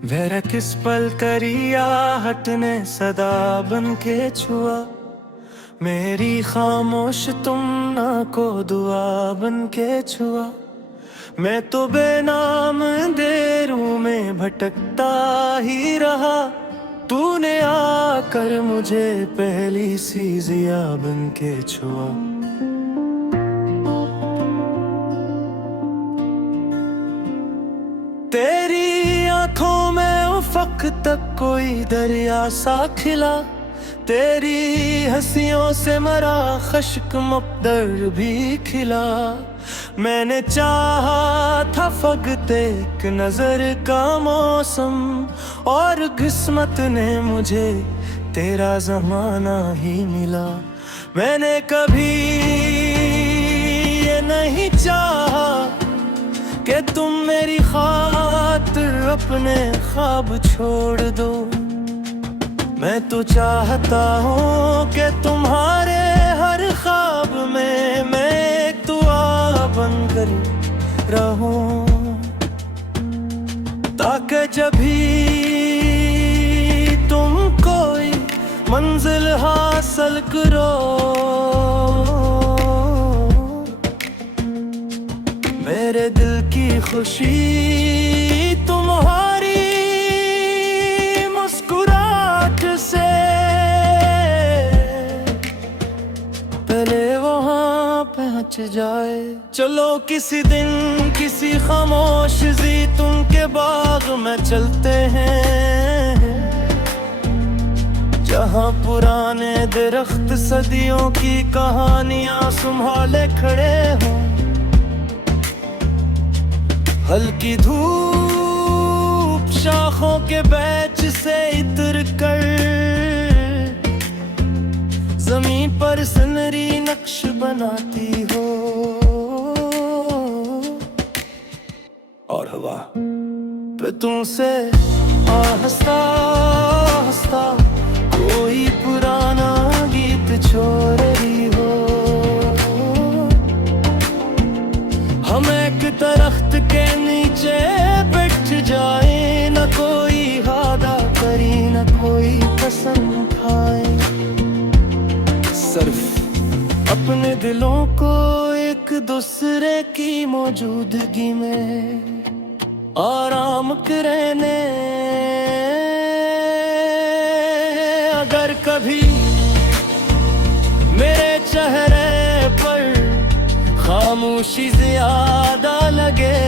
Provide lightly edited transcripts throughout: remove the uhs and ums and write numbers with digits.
वह किस पल करी आहट ने सदा बन के छुआ, मेरी खामोश तुम ना को दुआ बन के छुआ। मैं तो बेनाम अंधेरों में भटकता ही रहा, तूने आकर मुझे पहली सी जिया बन के छुआ। तेरी आंखों में उफ़क़ तक कोई दरिया सा खिला, तेरी हंसियों से मरा खश्क मुक़द्दर भी खिला। मैंने चाहा था फ़क़्त एक नज़र का मौसम, और किस्मत ने मुझे तेरा ज़माना ही मिला। मैंने कभी ये नहीं चाहा कि तुम मेरी खातिर अपने ख्वाब छोड़ दो। मैं तो चाहता हूँ कि तुम्हारे हर ख्वाब में मैं एक दुआ बनकर रहूं, ताकि जब भी तुम कोई मंजिल हासिल करो, मेरे दिल की खुशी तुम्हारी मुस्कुराहट से पहले वहां पहुंच जाए। चलो किसी दिन किसी खामोश ज़ैतून के बाग में चलते हैं, जहां पुराने दरख्त सदियों की कहानियां संभाले खड़े हों। हल्की धूप शाखों के बैच से इतर कर ज़मीन पर सुनहरी नक्श बनाती हो, और हवा पे तुमसे आहिस्ता आहिस्ता कोई पुराना गीत छोड़ रही हो। हम एक दरख्त के नीचे बैठ जाए, न कोई वादा करी न कोई कसम खाए, सिर्फ अपने दिलों को एक दूसरे की मौजूदगी में आराम करने। अगर कभी मेरे चेहरे पर खामोशी ज्यादा लगे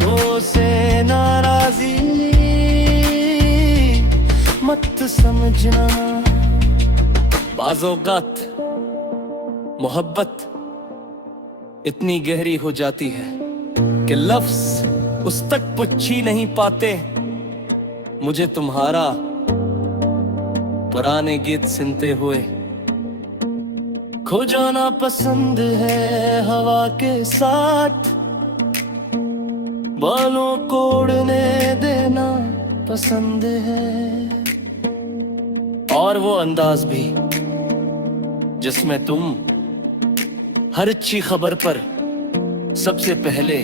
तो से नाराजी मत समझना। बाज़ौक़ात मोहब्बत इतनी गहरी हो जाती है कि लफ्ज़ उस तक पहुंच ही नहीं पाते। मुझे तुम्हारा पुराने गीत सुनते हुए खो जाना पसंद है, हवा के साथ बालों को उड़ने देना पसंद है, और वो अंदाज भी जिसमें तुम हर अच्छी खबर पर सबसे पहले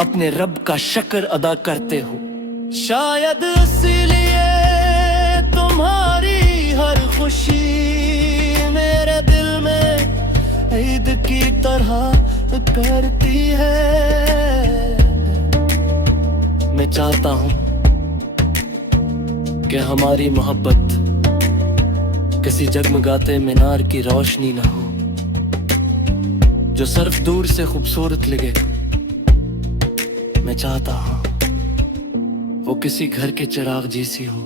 अपने रब का शुक्र अदा करते हो। शायद इसीलिए तुम्हारी हर खुशी मेरे दिल में ईद की तरह करती है। मैं चाहता हूं कि हमारी मोहब्बत किसी जगमगाते मीनार की रोशनी ना हो, जो सिर्फ दूर से खूबसूरत लगे। मैं चाहता हूं वो किसी घर के चिराग जैसी हो,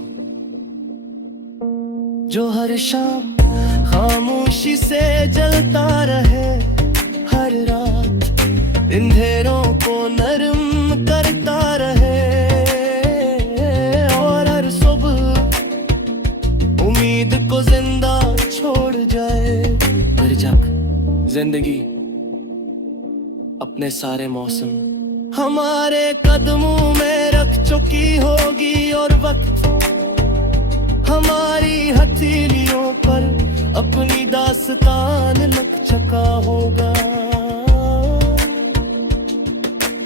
जो हर शाम खामोशी से जलता रहे, हर रात अंधेरों को नरम करता रहे, और हर सुबह उम्मीद को जिंदा छोड़ जाए। फिर जब जिंदगी अपने सारे मौसम हमारे कदमों में रख चुकी होगी, और वक्त हमारी हथेलियों पर अपनी दास्तान लिख चुका होगा।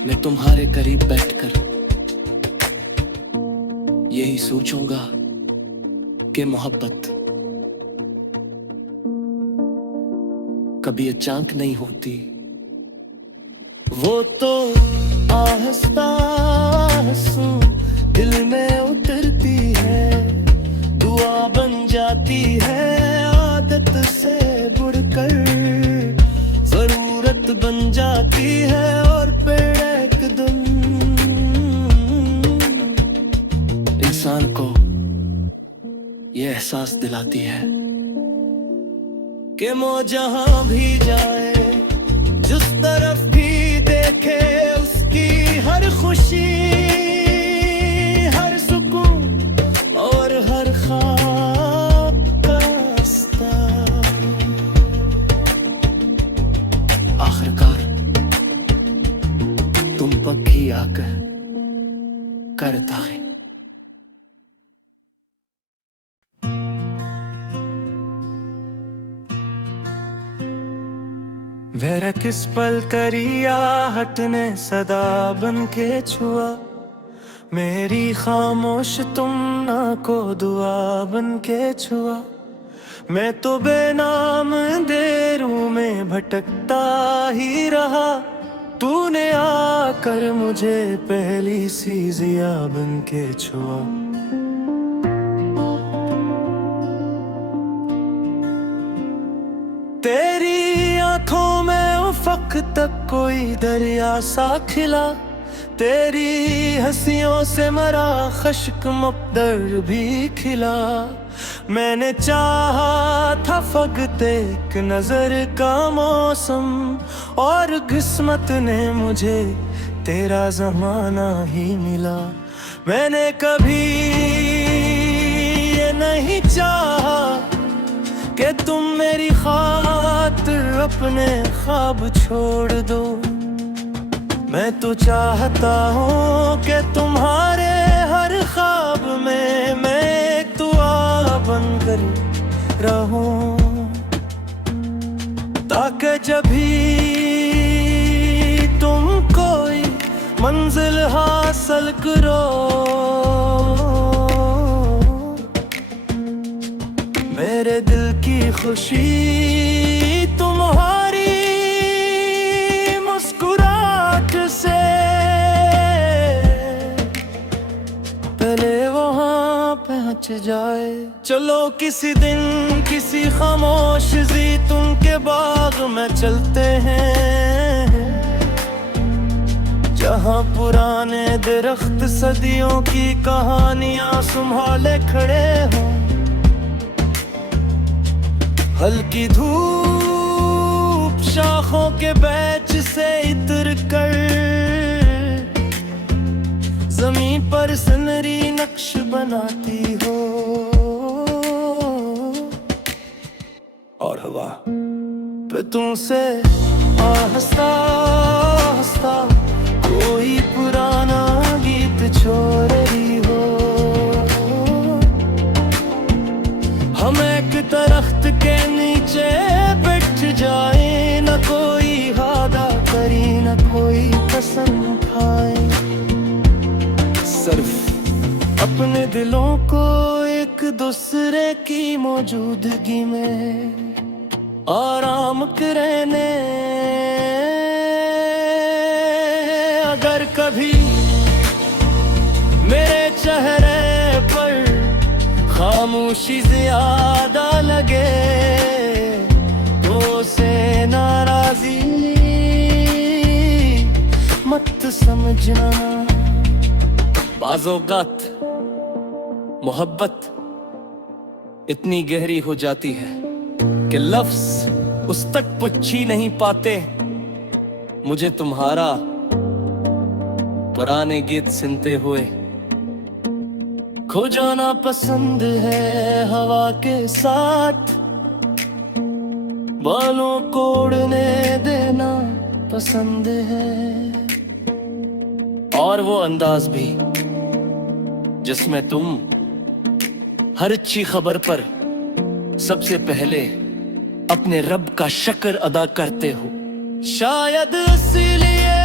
मैं तुम्हारे करीब बैठकर यही सोचूंगा कि मोहब्बत कभी अचानक नहीं होती। वो तो आहिस्ता आहिस्ता दिल में उतरती है, दुआ बन जाती है आदत से बुड़कर, जरूरत बन जाती है और फिर एकदम इंसान को ये एहसास दिलाती है कि वो जहां भी जाए, जिस तरफ भी देखे, उसकी हर खुशी, हर सुकून और हर ख्वाब का रास्ता आखिरकार तुम पक्की आकर करता है। मेरा किस पल करी आहट ने सदा बन के छुआ, मेरी खामोश तुमना को दुआ बन के छुआ। मैं तो बेनाम अंधेरों में भटकता ही रहा, तूने आकर मुझे पहली सी जिया बन के छुआ। तेरी आंखों में उफ़क़ तक कोई दरिया सा खिला, तेरी हंसियों से मरा खश्क मुक़द्दर भी खिला। मैंने चाहा था फ़क़त एक नज़र का मौसम, और किस्मत ने मुझे तेरा ज़माना ही मिला। मैंने कभी ये नहीं चाहा कि तुम मेरी खातिर अपने ख्वाब छोड़ दो। मैं तो चाहता हूँ कि तुम्हारे हर ख्वाब में मैं एक दुआ बनकर रहूं, ताकि जब भी तुम कोई मंजिल हासिल करो, मेरे दिल की खुशी तुम्हारी मुस्कुराहट से पहले वहां पहुंच जाए। चलो किसी दिन किसी खामोश ज़ैतून के बाग में चलते हैं, जहां पुराने दरख्त सदियों की कहानियां संभाले खड़े हों। हल्की धूप शाखों के बैच से इतर कर जमीन पर सुनहरी नक्श बनाती हो, और हवा पे तुमसे आहिस्ता आहिस्ता कोई पुराना गीत छोड़ रही हो। हम एक दरख्त के नीचे बैठ जाए, न कोई वादा करी न कोई कसम खाए, सिर्फ अपने दिलों को एक दूसरे की मौजूदगी में आराम करने। अगर कभी मेरे चेहरे पर खामोशी ज्यादा लगे तो से नाराजी मत समझना। बाज़ौक़ात मोहब्बत इतनी गहरी हो जाती है कि लफ्ज़ उस तक पहुंच ही नहीं पाते। मुझे तुम्हारा पुराने गीत सुनते हुए खो जाना पसंद है, हवा के साथ बालों को उड़ने देना पसंद है, और वो अंदाज भी जिसमें तुम हर अच्छी खबर पर सबसे पहले अपने रब का शुक्र अदा करते हो। शायद इसलिए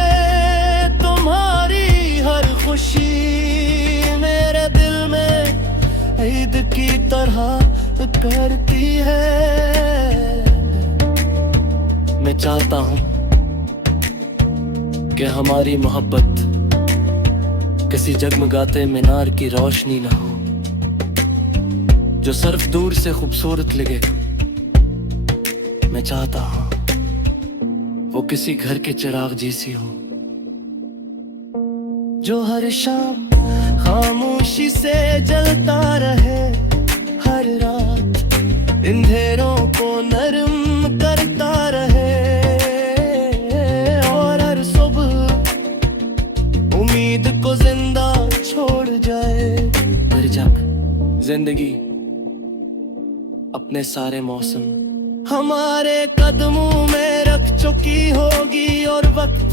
तुम्हारी हर खुशी मेरे दिल में जिद की तरह करती है। मैं चाहता हूं कि हमारी मोहब्बत किसी जगमगाते मीनार की रोशनी ना हो, जो सिर्फ दूर से खूबसूरत लगे। मैं चाहता हूं वो किसी घर के चिराग जैसी हो, जो हर शाम खामोशी से जलता रहे, हर रात अंधेरों को नरम करता रहे, और हर सुबह उम्मीद को जिंदा छोड़ जाए। फिर जब जिंदगी अपने सारे मौसम हमारे कदमों में रख चुकी होगी, और वक्त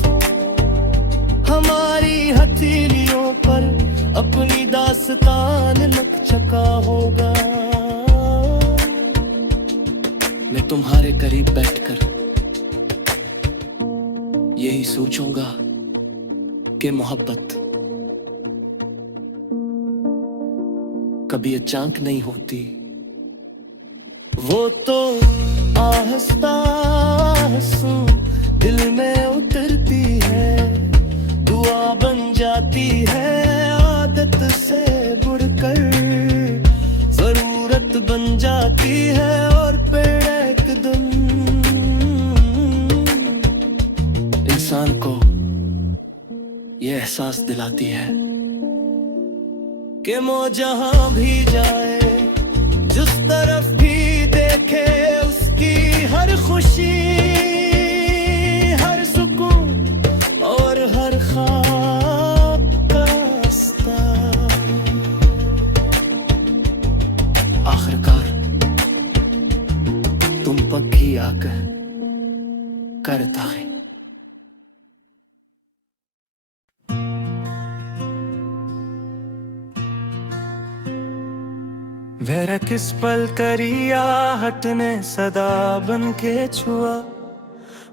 हमारी हथेलियों पर अपनी दास्तान लिख चुका होगा। मैं तुम्हारे करीब बैठकर यही सोचूंगा कि मोहब्बत कभी अचानक नहीं होती, वो तो आहिस्ता आहिस्ता दिल में उतरती है, दुआ बन जाती है आदत से बढ़कर, जरूरत बन जाती है और फिर एकदम इंसान को ये एहसास दिलाती है कि वो जहां भी जाए, जिस तरफ भी देखे, उसकी हर खुशी, हर सुकून और हर ख्वाब का रास्ता आखिरकार तुम पक्की आकर करता है। मेरा किस पल करी आहट ने सदा बन के छुआ,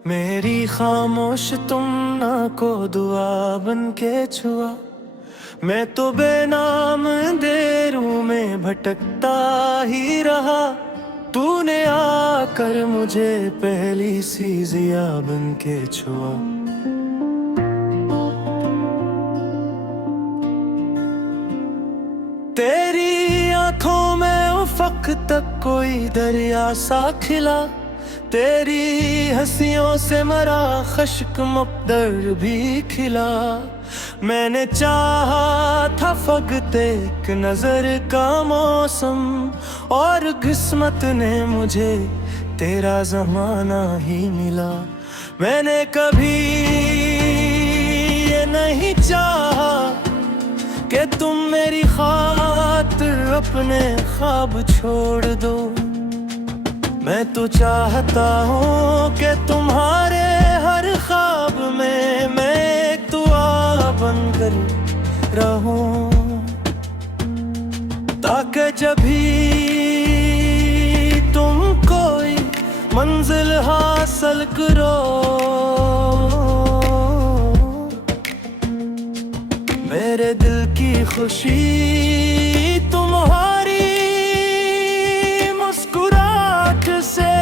मेरी खामोश तुम ना को दुआ बन के छुआ। मैं तो बेनाम अंधेरों में भटकता ही रहा, तूने आकर मुझे पहली सी जिया बन के छुआ। तेरी आंखों में उफक तक कोई दरिया सा खिला, तेरी हंसियों से मरा खश्क मुक़द्दर भी खिला। मैंने चाहा था फकत एक नजर का मौसम, और किस्मत ने मुझे तेरा जमाना ही मिला। मैंने कभी ये नहीं चाहा कि तुम मेरी खातिर अपने ख्वाब छोड़ दो। मैं तो चाहता हूँ कि तुम्हारे हर ख्वाब में मैं एक दुआ बनकर रहूं, ताकि जब भी तुम कोई मंजिल हासिल करो, मेरे दिल की खुशी तुम्हारी मुस्कुराहट से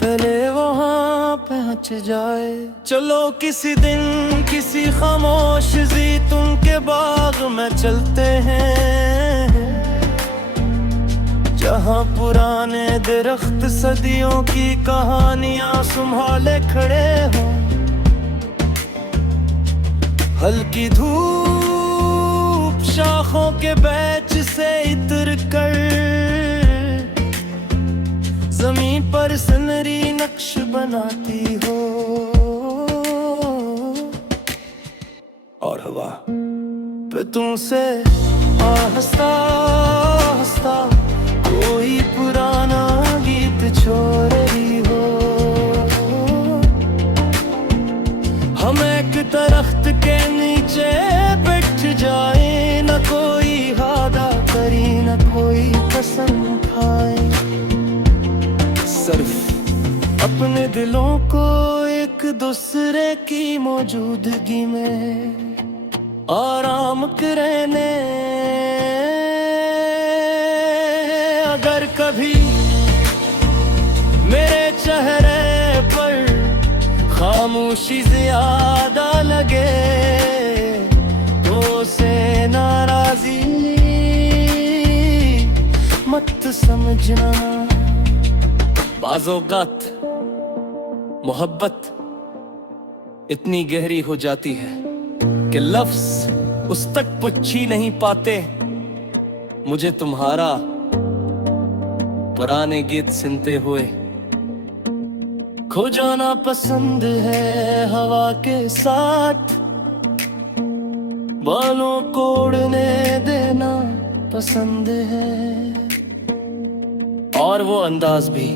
पहले वहां पहुंच जाए। चलो किसी दिन किसी खामोश ज़ैतून के बाग में चलते हैं, जहां पुराने दरख्त सदियों की कहानियां संभाले खड़े हों। हल्की धूप शाखों के बैच से इतर कर जमीन पर सुनहरी नक्श बनाती हो, और हवा पे तुमसे आहिस्ता आहिस्ता कोई पुराना गीत छोड़ रही हो। हम एक दरख्त के नीचे बैठ जाए, न कोई वादा करी न कोई कसम खाए, सिर्फ अपने दिलों को एक दूसरे की मौजूदगी में आराम करने अगर कभी मेरे चेहरे पर खामोशी ज्यादा लगे तो से नाराजी मत समझना। बाज़ौक़ात मोहब्बत इतनी गहरी हो जाती है कि लफ्ज़ उस तक पहुंच ही नहीं पाते। मुझे तुम्हारा पुराने गीत सुनते हुए खो जाना पसंद है, हवा के साथ बालों को उड़ने देना पसंद है। और वो अंदाज भी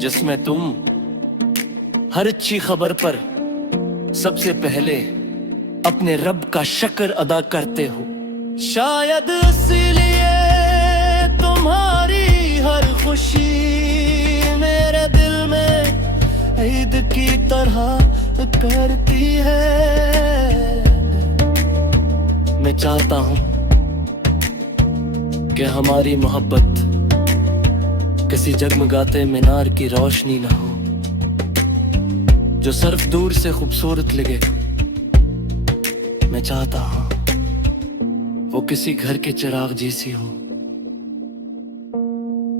जिसमें तुम हर अच्छी खबर पर सबसे पहले अपने रब का शुक्र अदा करते हो। शायद इसलिए तुम्हारी हर खुशी मेरे दिल में ईद की तरह करती है। मैं चाहता हूं कि हमारी मोहब्बत किसी जगमगाते मीनार की रोशनी ना हो जो सिर्फ दूर से खूबसूरत लगे। मैं चाहता हूं वो किसी घर के चिराग जैसी हो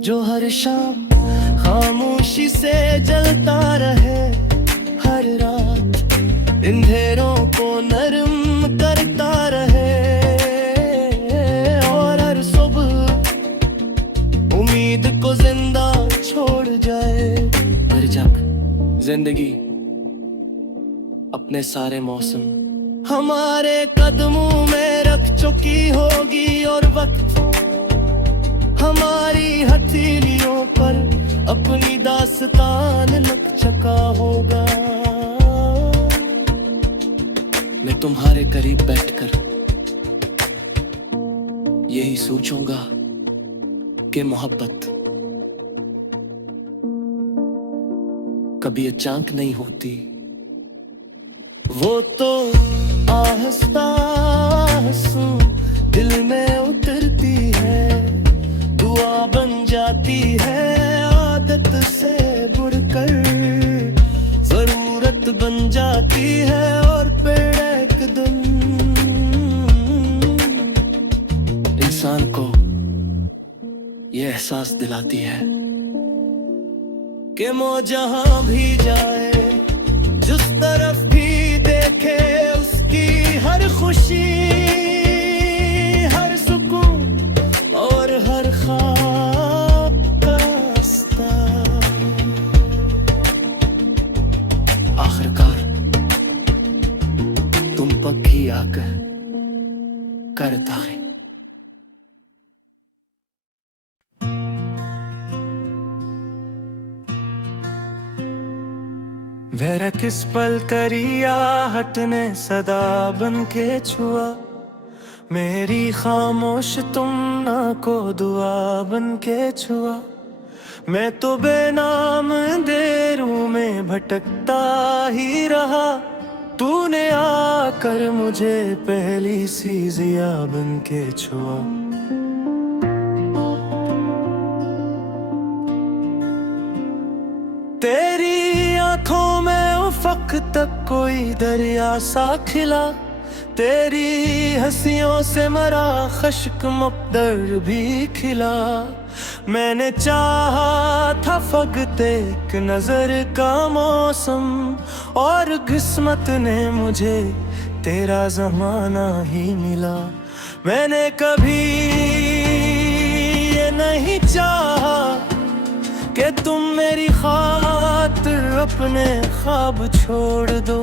जो हर शाम खामोशी से जलता रहे, हर रात अंधेरों को नरम करता रहे और हर सुबह उम्मीद को जिंदा छोड़ जाए। पर जब जिंदगी अपने सारे मौसम हमारे कदमों में रख चुकी होगी और वक्त हमारी हथेलियों पर अपनी दास्तान लिख चुका होगा। मैं तुम्हारे करीब बैठकर यही सोचूंगा कि मोहब्बत कभी अचानक नहीं होती, वो तो आहिस्ता आहिस्ता दिल में उतरती है, दुआ बन जाती है आदत से बुड़कर, जरूरत बन जाती है और फिर एक दिन इंसान को ये एहसास दिलाती है कि वो जहां भी जाए, जिस तरफ भी देखे, उसकी हर खुशी, हर सुकून और हर ख्वाब का रास्ता आखिरकार तुम पक ही आकर करता है। वह किस पल करी आहट ने सदा बन के छुआ, मेरी खामोश तुमना को दुआ बन के छुआ। मैं तो बेनाम अंधेरों में भटकता ही रहा, तूने आकर मुझे पहली सी जिया बन के छुआ। तेरी आंखों में उफ़क़ तक कोई दरिया सा खिला, तेरी हंसियों से मरा खश्क मुक़द्दर भी खिला। मैंने चाहा था फ़क़त एक नज़र का मौसम, और किस्मत ने मुझे तेरा ज़माना ही मिला। मैंने कभी ये नहीं चाहा कि तुम मेरी खातिर अपने ख्वाब छोड़ दो।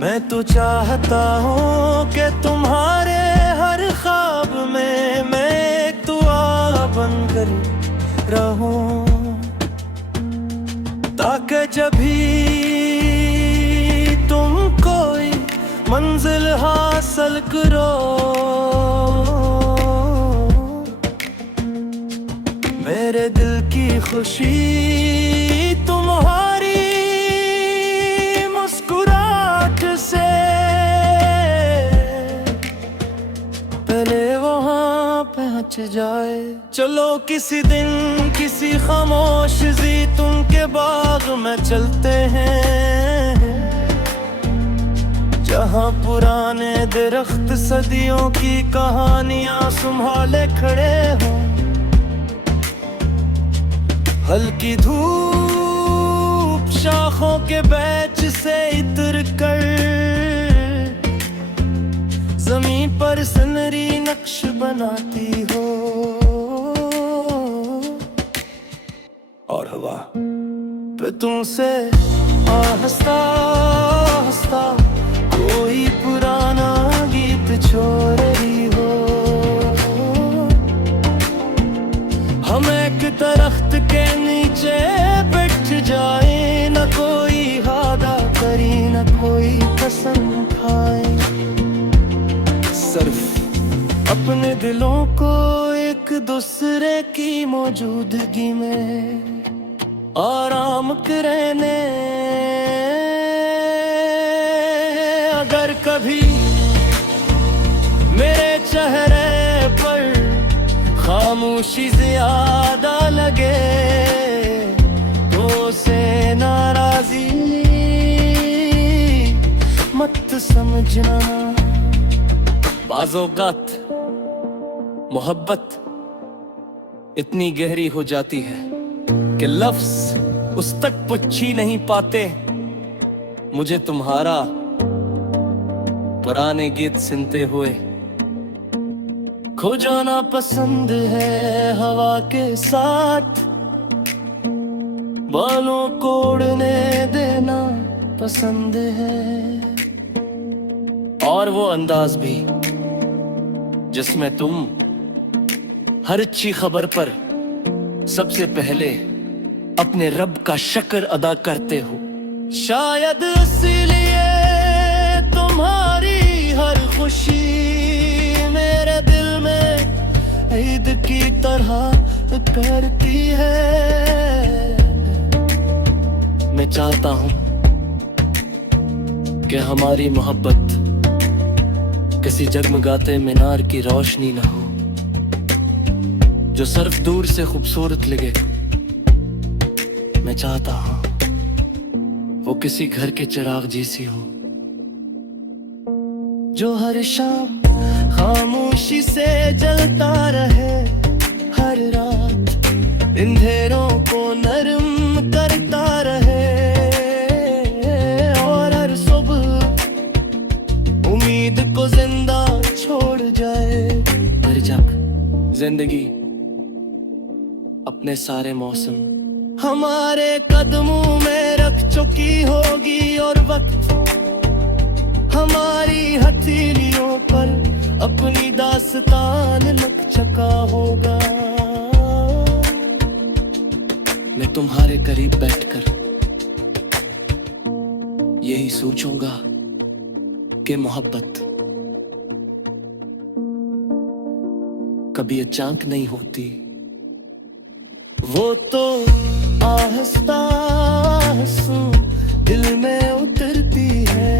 मैं तो चाहता हूँ कि तुम्हारे हर ख्वाब में मैं एक दुआ बनकर रहूं, ताकि जब भी तुम कोई मंजिल हासिल करो, मेरे दिल की खुशी तुम्हारी मुस्कुराहट से बच जाए। चलो किसी दिन किसी खामोश ज़ैतून के बाग में चलते हैं, जहाँ पुराने दरख्त सदियों की कहानियां संभाले खड़े हों। हल्की धूप शाखों के बैच से इतर कर ज़मीं पर सुनहरी नक्श बनाती हो, और हवा पे तुमसे आहिस्ता आहिस्ता कोई पुराना गीत छोड़ रही हो। हम एक दरख्त के नीचे बैठ जाए, न कोई हादा करी न कोई कसम खाए, सिर्फ अपने दिलों को एक दूसरे की मौजूदगी में आराम करने। अगर कभी मेरे चेहरे पर खामोशी ज्यादा लगे तो से नाराजी मत समझना। बाज़ोगात मोहब्बत इतनी गहरी हो जाती है कि लफ्ज उस तक पहुंच ही नहीं पाते। मुझे तुम्हारा पुराने गीत सुनते हुए खो जाना पसंद है, हवा के साथ बालों को उड़ने देना पसंद है, और वो अंदाज भी जिसमें तुम हर अच्छी खबर पर सबसे पहले अपने रब का शुक्र अदा करते हो। शायद इसीलिए तुम्हारी हर खुशी मेरे दिल में ईद की तरह करती है। मैं चाहता हूं कि हमारी मोहब्बत किसी जगमगाते मीनार की रोशनी ना हो, जो सिर्फ दूर से खूबसूरत लगे। मैं चाहता हूं वो किसी घर के चिराग जैसी हो, जो हर शाम खामोशी से जलता रहे, हर रात अंधेरों को नरम करता रहे, और हर सुबह उम्मीद को जिंदा छोड़ जाए। पर जब जिंदगी अपने सारे मौसम हमारे कदमों में रख चुकी होगी, और वक्त हमारी हथेलियों पर अपनी दास्तान लिख चुका होगा। मैं तुम्हारे करीब बैठकर यही सोचूंगा कि मोहब्बत कभी अचानक नहीं होती, वो तो आहिस्ता आहिस्ता दिल में उतरती है,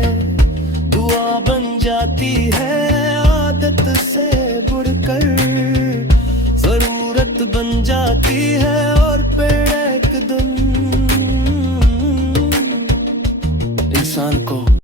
दुआ बन जाती है, आदत से बुड़कर जरूरत बन जाती है, और फिर एक दिन इंसान को